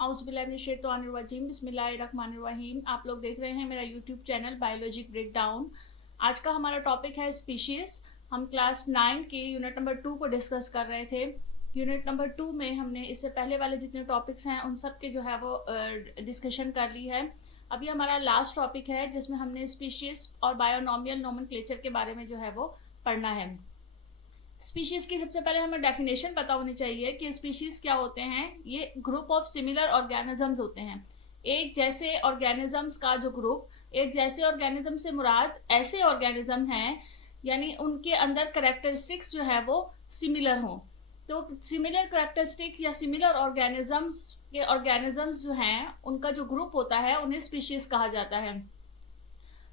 औज़ुबिल्लाहिमिनश्शैतानिर्रजीम बिस्मिल्लाहिर्रहमानिर्रहीम। आप लोग देख रहे हैं मेरा यूट्यूब चैनल बायोलॉजी ब्रेकडाउन। आज का हमारा टॉपिक है स्पीशीज़। हम क्लास 9 के यूनिट नंबर 2 को डिस्कस कर रहे थे। यूनिट नंबर 2 में हमने इससे पहले वाले जितने टॉपिक्स हैं उन सब के जो है वो डिस्कशन कर ली है। अभी हमारा लास्ट टॉपिक है जिसमें हमने स्पीशीज़ और बायोनॉमियल नोमेनक्लेचर के बारे में जो है वो पढ़ना है। स्पीशीज की सबसे पहले हमें डेफिनेशन पता होनी चाहिए कि स्पीशीज क्या होते हैं। ये ग्रुप ऑफ सिमिलर ऑर्गेनिजम्स होते हैं। एक जैसे ऑर्गेनिजम्स का जो ग्रुप, एक जैसे ऑर्गेनिज्म से मुराद ऐसे ऑर्गेनिज्म हैं यानी उनके अंदर करेक्टरिस्टिक्स जो है वो सिमिलर हों। तो सिमिलर करेक्टरिस्टिक या सिमिलर ऑर्गेनिजम्स जो हैं उनका जो ग्रुप होता है उन्हें स्पीशीज कहा जाता है।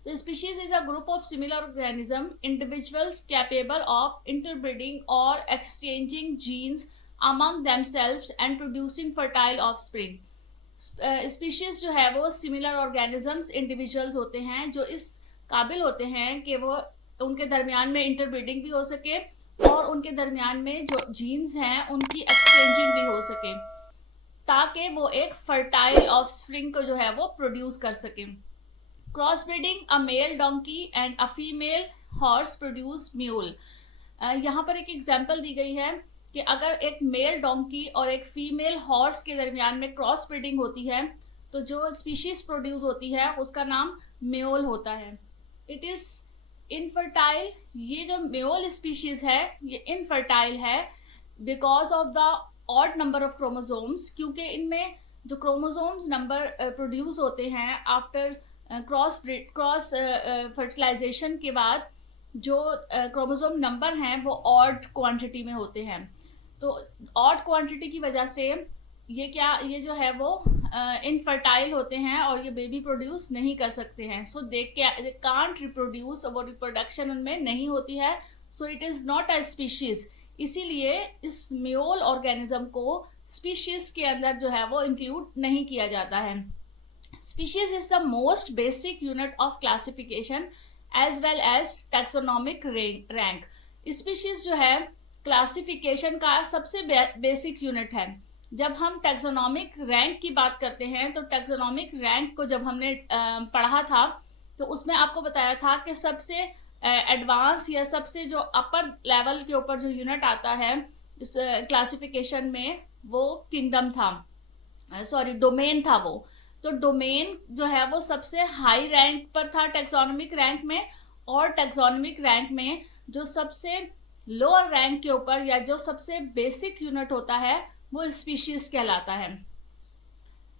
The species is a group of similar organism, individuals capable of interbreeding or exchanging genes among themselves and producing fertile offspring. Species जो है वो similar organisms, individuals होते हैं जो इस काबिल होते हैं कि वो उनके दरमियान में interbreeding भी हो सके और उनके दरमियान में जो genes हैं उनकी exchanging भी हो सके ताकि वो एक fertile offspring को जो है वो produce कर सके। Crossbreeding, a mail donkey and a female horse produce mule. यहाँ पर एक एग्जांपल दी गई है कि अगर एक मेल डोंकी और एक फीमेल हॉर्स के दरमियान में क्रॉस ब्रीडिंग होती है तो जो स्पीशीज प्रोड्यूस होती है उसका नाम म्यूल होता है। It is infertile. ये जो म्यूल स्पीशीज है ये इनफर्टाइल है because of the odd number of chromosomes, क्योंकि इनमें जो क्रोमोसोम्स नंबर प्रोड्यूस होते हैं आफ्टर क्रॉस फर्टिलाइजेशन के बाद जो क्रोमोसोम नंबर हैं वो ऑड क्वांटिटी में होते हैं। तो ऑड क्वांटिटी की वजह से ये जो है वो इनफर्टाइल होते हैं और ये बेबी प्रोड्यूस नहीं कर सकते हैं। सो दे कांट रिप्रोड्यूस, वो रिप्रोडक्शन उनमें नहीं होती है। So it is not a species. इसीलिए इस म्यूल ऑर्गेनिज्म को स्पीशीज के अंदर जो है वो इंक्लूड नहीं किया जाता है। Species is the most basic unit of classification as well as taxonomic rank. Species जो है क्लासिफिकेशन का सबसे बेसिक यूनिट है। जब हम टैक्सोनॉमिक रैंक की बात करते हैं तो टैक्सोनॉमिक रैंक को जब हमने पढ़ा था तो उसमें आपको बताया था कि सबसे एडवांस या सबसे जो अपर लेवल के ऊपर जो यूनिट आता है इस क्लासिफिकेशन में वो किंगडम था, सॉरी डोमेन था वो। तो डोमेन जो है वो सबसे हाई रैंक पर था टैक्सोनॉमिक रैंक में, और टैक्सोनॉमिक रैंक में जो सबसे लोअर रैंक के ऊपर या जो सबसे बेसिक यूनिट होता है वो स्पीशीज कहलाता है।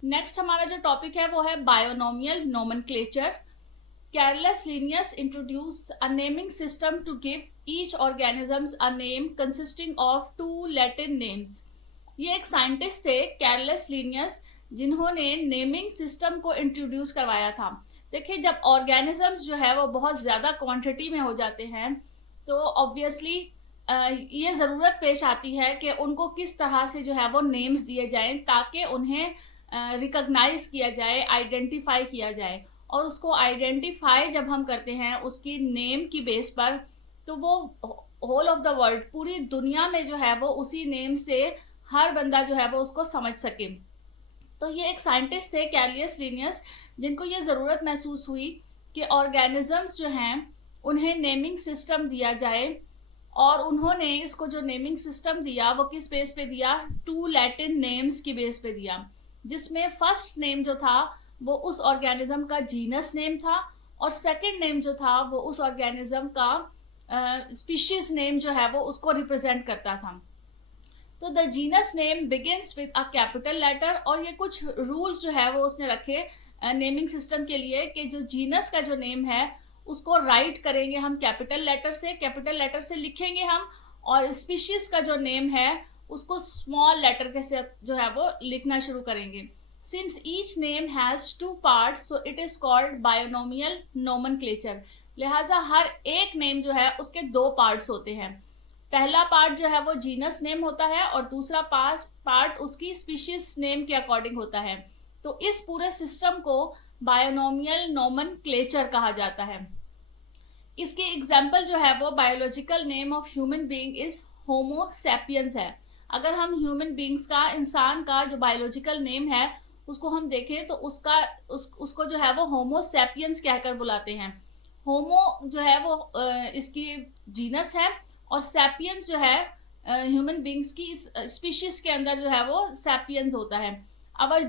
नेक्स्ट हमारा जो टॉपिक है वो है binomial nomenclature. Carolus Linnaeus introduce a naming system to give each organisms a name consisting of 2 Latin names. ये एक साइंटिस्ट थे कैरलस लिनियस जिन्होंने नेमिंग सिस्टम को इंट्रोड्यूस करवाया था। देखिए जब ऑर्गेनिजम्स जो है वो बहुत ज़्यादा क्वांटिटी में हो जाते हैं तो ऑब्वियसली ये ज़रूरत पेश आती है कि उनको किस तरह से जो है वो नेम्स दिए जाएं ताकि उन्हें रिकॉग्नाइज किया जाए, आइडेंटिफाई किया जाए। और उसको आइडेंटिफाई जब हम करते हैं उसकी नेम की बेस पर तो वो होल ऑफ द वर्ल्ड, पूरी दुनिया में जो है वो उसी नेम से हर बंदा जो है वो उसको समझ सके। तो ये एक साइंटिस्ट थे कैरलस लिनियस जिनको ये ज़रूरत महसूस हुई कि ऑर्गेनिजम्स जो हैं उन्हें नेमिंग सिस्टम दिया जाए, और उन्होंने इसको जो नेमिंग सिस्टम दिया वो किस बेस पे दिया, 2 लैटिन नेम्स की बेस पे दिया, जिसमें फर्स्ट नेम जो था वो उस ऑर्गेनिज्म का जीनस नेम था और सेकंड नेम जो था वो उस ऑर्गेनिज्म का स्पीशीज नेम जो है वो उसको रिप्रेजेंट करता था। तो the genus name begins with a capital letter, और ये कुछ रूल्स जो है वो उसने रखे नेमिंग सिस्टम के लिए कि जो जीनस का जो नेम है उसको राइट करेंगे हम कैपिटल लेटर से लिखेंगे हम, और स्पीशीज का जो नेम है उसको स्मॉल लेटर के से जो है वो लिखना शुरू करेंगे। Since each name has 2 parts so it is called binomial nomenclature. लिहाजा हर एक नेम जो है उसके 2 पार्ट्स होते हैं। पहला पार्ट जो है वो जीनस नेम होता है और दूसरा पार्ट उसकी स्पीशीज नेम के अकॉर्डिंग होता है। तो इस पूरे सिस्टम को बायोनॉमियल नोमेनक्लेचर कहा जाता है। इसके एग्जाम्पल जो है वो biological name of human being is Homo sapiens है। अगर हम ह्यूमन बींग्स का, इंसान का जो बायोलॉजिकल नेम है उसको हम देखें तो उसको जो है वो होमो सैपियंस कहकर बुलाते हैं। होमो जो है वो इसकी जीनस है, और सैपियंस जो है ह्यूमन बींग्स की स्पीशीज के अंदर जो है वो सैपियंस होता है। Our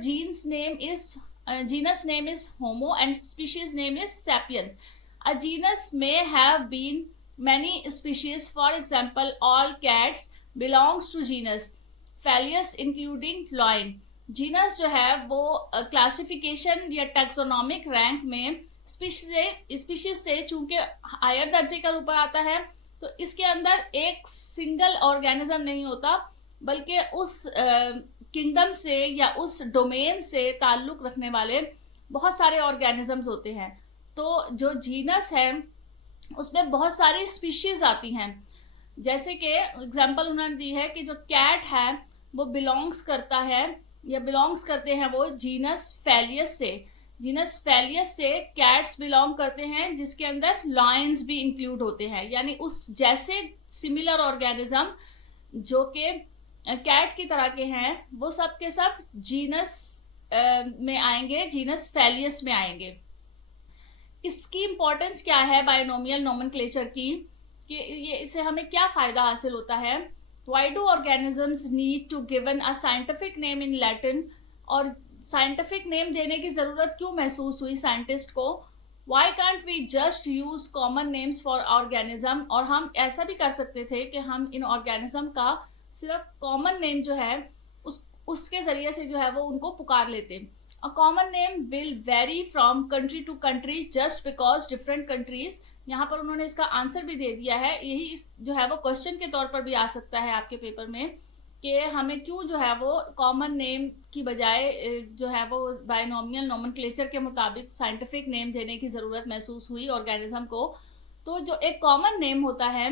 genus name is Homo and species name is Sapiens. A genus may have been many species. For example, all cats belongs to genus Phallus including loin. Genus जो है वो क्लासिफिकेशन या टैक्सोनॉमिक रैंक में species से चूंकि higher दर्जे का ऊपर आता है, तो इसके अंदर एक सिंगल ऑर्गेनिज्म नहीं होता, बल्कि उस किंगडम से या उस डोमेन से ताल्लुक रखने वाले बहुत सारे ऑर्गेनिजम्स होते हैं। तो जो जीनस है उसमें बहुत सारी स्पीशीज आती हैं। जैसे कि एग्जांपल उन्होंने दी है कि जो कैट है वो बिलोंग्स करता है या बिलोंग्स करते हैं वो जीनस फैलियस से। जीनस फैलियस से कैट्स बिलोंग करते हैं, जिसके अंदर लॉयंस भी इंक्लूड होते हैं, यानी उस जैसे सिमिलर ऑर्गेनिज्म जो कि कैट की तरह के हैं वो सब के सब जीनस में आएंगे, जीनस फैलियस में आएंगे। इसकी इंपॉर्टेंस क्या है बाइनोमियल नोमेनक्लेचर की, कि ये इससे हमें क्या फायदा हासिल होता है। Why do organisms need to given a scientific name in Latin, और साइंटिफिक नेम देने की जरूरत क्यों महसूस हुई साइंटिस्ट को। Why can't we just use common names for organism, और हम ऐसा भी कर सकते थे कि हम इन ऑर्गेनिज्म का सिर्फ कॉमन नेम जो है उसके जरिए से जो है वो उनको पुकार लेते। A common name will vary from country to country just because different countries. यहाँ पर उन्होंने इसका आंसर भी दे दिया है, यही जो है वो क्वेश्चन के तौर पर भी आ सकता है आपके पेपर में, कि हमें क्यों जो है वो कॉमन नेम की बजाय जो है वो बाइनोमियल नोमेनक्लेचर के मुताबिक साइंटिफिक नेम देने की ज़रूरत महसूस हुई ऑर्गेनिज्म को। तो जो एक कॉमन नेम होता है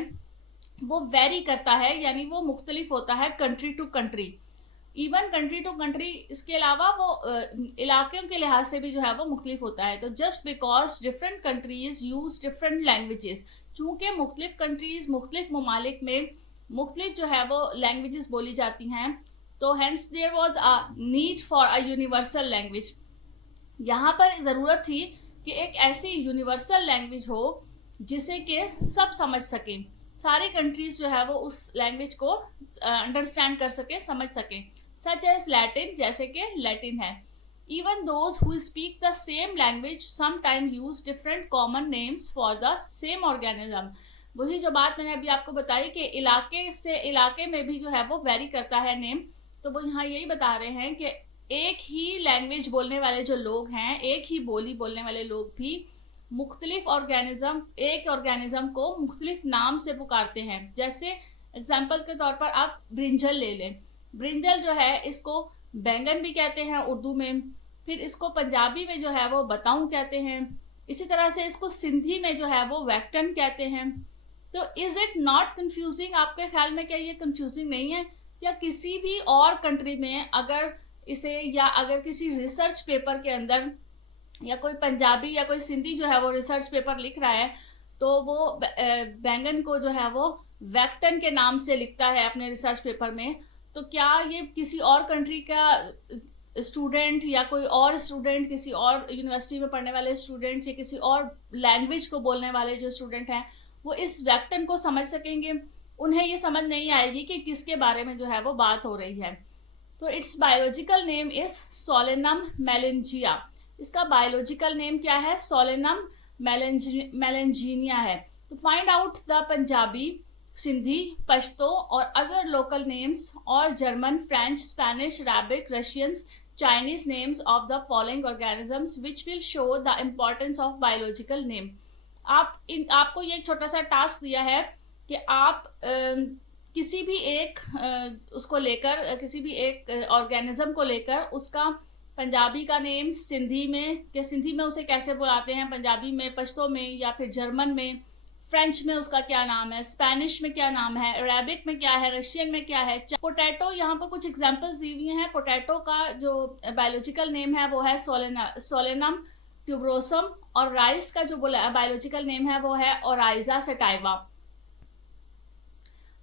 वो वेरी करता है, यानी वो मुख्तलिफ होता है country to country, even country to country. इसके अलावा वो इलाकों के लिहाज से भी जो है वो मुख्तलिफ होता है। तो just because different countries use different languages, चूँकि मुख्तलिफ कंट्रीज मुख्तलिफ ममालिक में मुख्तलिफ जो है वो लैंग्वेजेस बोली जाती हैं, तो hence there was a need for a universal language. यहाँ पर ज़रूरत थी कि एक ऐसी यूनिवर्सल लैंग्वेज हो जिसे कि सब समझ सकें, सारी कंट्रीज जो है वो उस लैंग्वेज को अंडरस्टैंड कर सकें, समझ सकें। सच एज लैटिन, जैसे कि लैटिन है। Even those who speak the same language sometime use different common names for the same organism. वही जो बात मैंने अभी आपको बताई कि इलाके से इलाके में भी जो है वो वेरी करता है नेम, तो वो यहाँ यही बता रहे हैं कि एक ही लैंग्वेज बोलने वाले जो लोग हैं, एक ही बोली बोलने वाले लोग भी मुख्तलिफ ऑर्गेनिज्म, एक ऑर्गेनिज्म को मुख्तलिफ नाम से पुकारते हैं। जैसे एग्जाम्पल के तौर पर आप ब्रिंजल ले लें। ब्रिंजल जो है इसको बैंगन भी कहते हैं उर्दू में, फिर इसको पंजाबी में जो है वो बताऊं कहते हैं, इसी तरह से इसको सिंधी में जो है वो वैक्टन कहते हैं। तो इज इट नॉट कंफ्यूजिंग? आपके ख्याल में क्या ये कंफ्यूजिंग नहीं है? या किसी भी और कंट्री में अगर इसे, या अगर किसी रिसर्च पेपर के अंदर या कोई पंजाबी या कोई सिंधी जो है वो रिसर्च पेपर लिख रहा है, तो वो बैंगन को जो है वो वैक्टन के नाम से लिखता है अपने रिसर्च पेपर में, तो क्या ये किसी और कंट्री का स्टूडेंट या कोई और स्टूडेंट, किसी और यूनिवर्सिटी में पढ़ने वाले स्टूडेंट या किसी और लैंग्वेज को बोलने वाले जो स्टूडेंट हैं वो इस वैक्टन को समझ सकेंगे? उन्हें ये समझ नहीं आएगी कि किसके बारे में जो है वो बात हो रही है। तो its biological name is solanum melongena. इसका बायोलॉजिकल नेम क्या है? सोलेनम मेलेंजीनिया है। तो find out the Punjabi, Sindhi, Pashto और अदर लोकल नेम्स और German, French, Spanish, Arabic, Russians, Chinese names of the following organisms which will show the importance of biological name. आपको ये एक छोटा सा टास्क दिया है कि आप किसी भी एक उसको लेकर, किसी भी एक ऑर्गेनिज्म को लेकर उसका पंजाबी का नेम सिंधी में, कि सिंधी में उसे कैसे बुलाते हैं, पंजाबी में, पश्तो में, या फिर जर्मन में, फ्रेंच में उसका क्या नाम है, स्पेनिश में क्या नाम है, अरेबिक में क्या है, रशियन में क्या है। पोटैटो, यहाँ पर कुछ एग्जांपल्स दी हुई हैं। पोटैटो का जो बायोलॉजिकल नेम है वो है सोलेनम ट्यूबरोसम, और राइस का जो बायोलॉजिकल नेम है वो है ओराइजा सेटाइवा।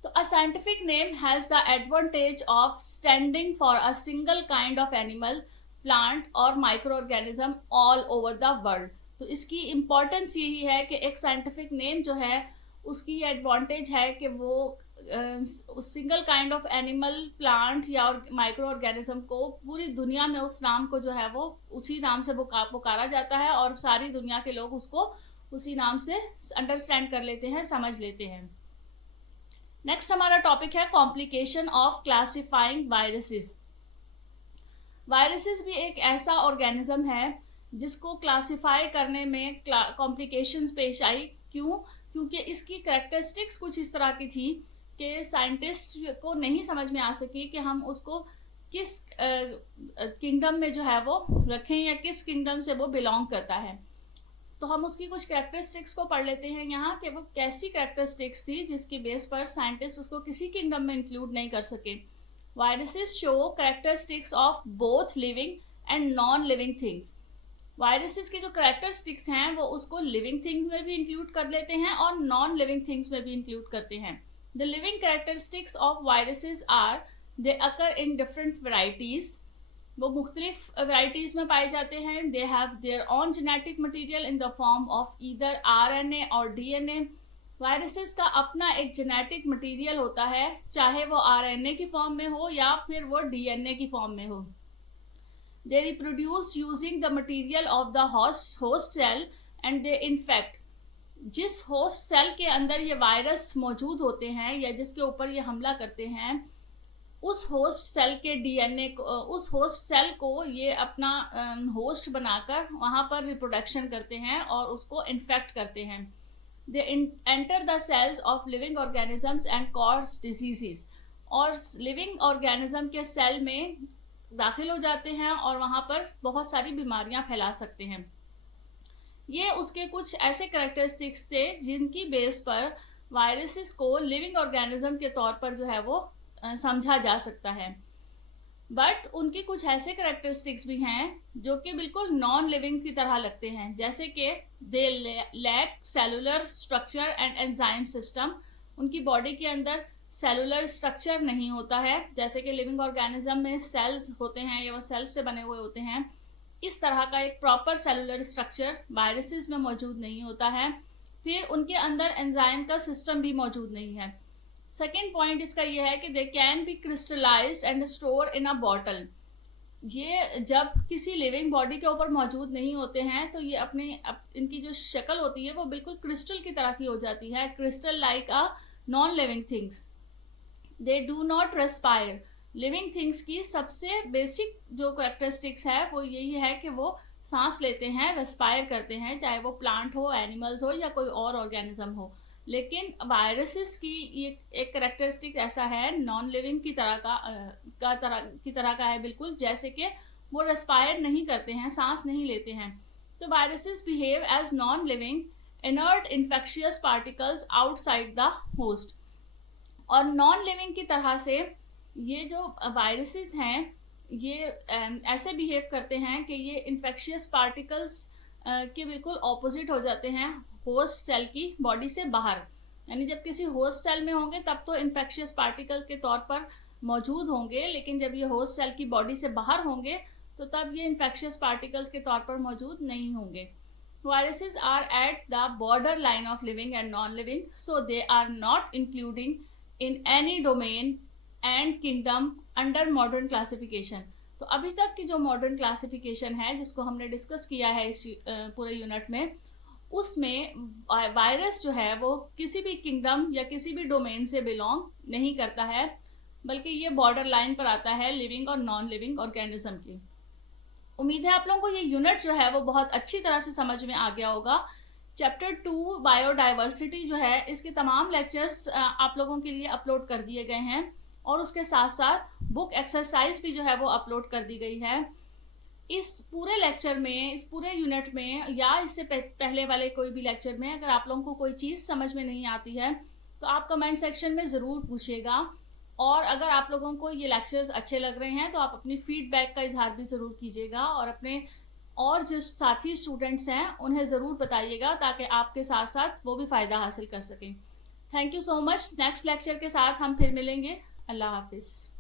तो a scientific name has the advantage of standing for a single kind of animal, plant और micro organism all over the world. तो इसकी इम्पोर्टेंस यही है कि एक साइंटिफिक नेम जो है उसकी एडवांटेज है कि वो उस single kind of animal, plant या माइक्रो ऑर्गेनिज्म को पूरी दुनिया में उस नाम को जो है वो उसी नाम से पुकारा जाता है और सारी दुनिया के लोग उसको उसी नाम से अंडरस्टैंड कर लेते हैं, समझ लेते हैं। नेक्स्ट हमारा टॉपिक है complication of classifying viruses. Viruses भी एक ऐसा ऑर्गेनिज्म है जिसको क्लासिफाई करने में कॉम्प्लिकेशंस पेश आई। क्यों? क्योंकि इसकी कैरेक्टरिस्टिक्स कुछ इस तरह की थी कि साइंटिस्ट को नहीं समझ में आ सकी कि हम उसको किस किंगडम में जो है वो रखें या किस किंगडम से वो बिलोंग करता है। तो हम उसकी कुछ कैरेक्टरिस्टिक्स को पढ़ लेते हैं यहाँ कि वो कैसी कैरेक्टरिस्टिक्स थी जिसकी बेस पर साइंटिस्ट उसको किसी किंगडम में इंक्लूड नहीं कर सके। Viruses show characteristics of both living and non living things. Viruses के जो कैरेक्टरिस्टिक्स हैं वो उसको लिविंग थिंग्स में भी इंक्लूड कर लेते हैं और नॉन लिविंग थिंग्स में भी इंक्लूड करते हैं। The living characteristics of viruses are they occur in different varieties. वो मुख्तलिफ वैरायटीज में पाए जाते हैं। They have their own genetic material in the form of either RNA और डीएनए। वायरसेस का अपना एक जेनेटिक मटेरियल होता है, चाहे वो आरएनए की फॉर्म में हो या फिर वो डीएनए की फॉर्म में हो। They reproduce using the material of the host cell and they infect। जिस होस्ट सेल के अंदर ये वायरस मौजूद होते हैं या जिसके ऊपर ये हमला करते हैं, उस होस्ट सेल के डीएनए को, उस होस्ट सेल को ये अपना होस्ट बनाकर वहाँ पर रिप्रोडक्शन करते हैं और उसको इन्फेक्ट करते हैं। They enter the cells of living organisms and cause diseases. और लिविंग ऑर्गेनिज्म के सेल में दाखिल हो जाते हैं और वहाँ पर बहुत सारी बीमारियां फैला सकते हैं। ये उसके कुछ ऐसे कैरेक्टरिस्टिक्स थे जिनकी बेस पर वायरसेस को लिविंग ऑर्गेनिज्म के तौर पर जो है वो समझा जा सकता है। बट उनकी कुछ ऐसे कैरेक्टरिस्टिक्स भी हैं जो कि बिल्कुल नॉन लिविंग की तरह लगते हैं, जैसे कि they lack cellular structure and enzyme system. उनकी बॉडी के अंदर सेलुलर स्ट्रक्चर नहीं होता है, जैसे कि लिविंग ऑर्गेनिज्म में सेल्स होते हैं या वो सेल्स से बने हुए होते हैं। इस तरह का एक प्रॉपर सेलुलर स्ट्रक्चर वायरसेस में मौजूद नहीं होता है। फिर उनके अंदर एंजाइम का सिस्टम भी मौजूद नहीं है। सेकेंड पॉइंट इसका यह है कि they can be crystallised and store in a bottle. ये जब किसी लिविंग बॉडी के ऊपर मौजूद नहीं होते हैं तो ये इनकी जो शक्ल होती है वो बिल्कुल क्रिस्टल की तरह की हो जाती है, crystal like a non living things. They do not respire. Living things की सबसे बेसिक जो करेक्टरिस्टिक्स है वो यही है कि वो सांस लेते हैं, रेस्पायर करते हैं, चाहे वो प्लांट हो, एनिमल्स हो या कोई और ऑर्गेनिज्म हो। लेकिन वायरसेस की ये एक करेक्टरिस्टिक ऐसा है नॉन लिविंग की तरह का है बिल्कुल, जैसे कि वो रेस्पायर नहीं करते हैं, सांस नहीं लेते हैं। तो viruses behave as non living inert infectious particles outside the host. और नॉन लिविंग की तरह से ये जो वायरसेस हैं ये ऐसे बिहेव करते हैं कि ये इन्फेक्शियस पार्टिकल्स के बिल्कुल ऑपोजिट हो जाते हैं होस्ट सेल की बॉडी से बाहर। यानी जब किसी होस्ट सेल में होंगे तब तो इन्फेक्शियस पार्टिकल्स के तौर पर मौजूद होंगे, लेकिन जब ये होस्ट सेल की बॉडी से बाहर होंगे तो तब ये इन्फेक्शियस पार्टिकल्स के तौर पर मौजूद नहीं होंगे। Viruses are at the border line of living and non living, so they are not including in any domain and kingdom under modern classification. तो अभी तक की जो मॉडर्न क्लासिफिकेशन है जिसको हमने डिस्कस किया है इस पूरे यूनिट में, उसमें वायरस जो है वो किसी भी किंगडम या किसी भी डोमेन से बिलोंग नहीं करता है, बल्कि ये बॉर्डर लाइन पर आता है लिविंग और नॉन लिविंग ऑर्गेनिज्म की। उम्मीद है आप लोगों को ये यूनिट जो है वो बहुत अच्छी तरह से समझ में आ गया होगा। चैप्टर 2 बायोडाइवर्सिटी जो है इसके तमाम लेक्चर्स आप लोगों के लिए अपलोड कर दिए गए हैं और उसके साथ साथ बुक एक्सरसाइज भी जो है वो अपलोड कर दी गई है। इस पूरे लेक्चर में, इस पूरे यूनिट में या इससे पहले वाले कोई भी लेक्चर में अगर आप लोगों को कोई चीज़ समझ में नहीं आती है तो आप कमेंट सेक्शन में ज़रूर पूछिएगा। और अगर आप लोगों को ये लेक्चर्स अच्छे लग रहे हैं तो आप अपनी फीडबैक का इजहार भी ज़रूर कीजिएगा और अपने और जो साथी स्टूडेंट्स हैं उन्हें ज़रूर बताइएगा ताकि आपके साथ साथ वो भी फ़ायदा हासिल कर सकें। Thank you so much. Next lecture के साथ हम फिर मिलेंगे। अल्लाह हाफिज़।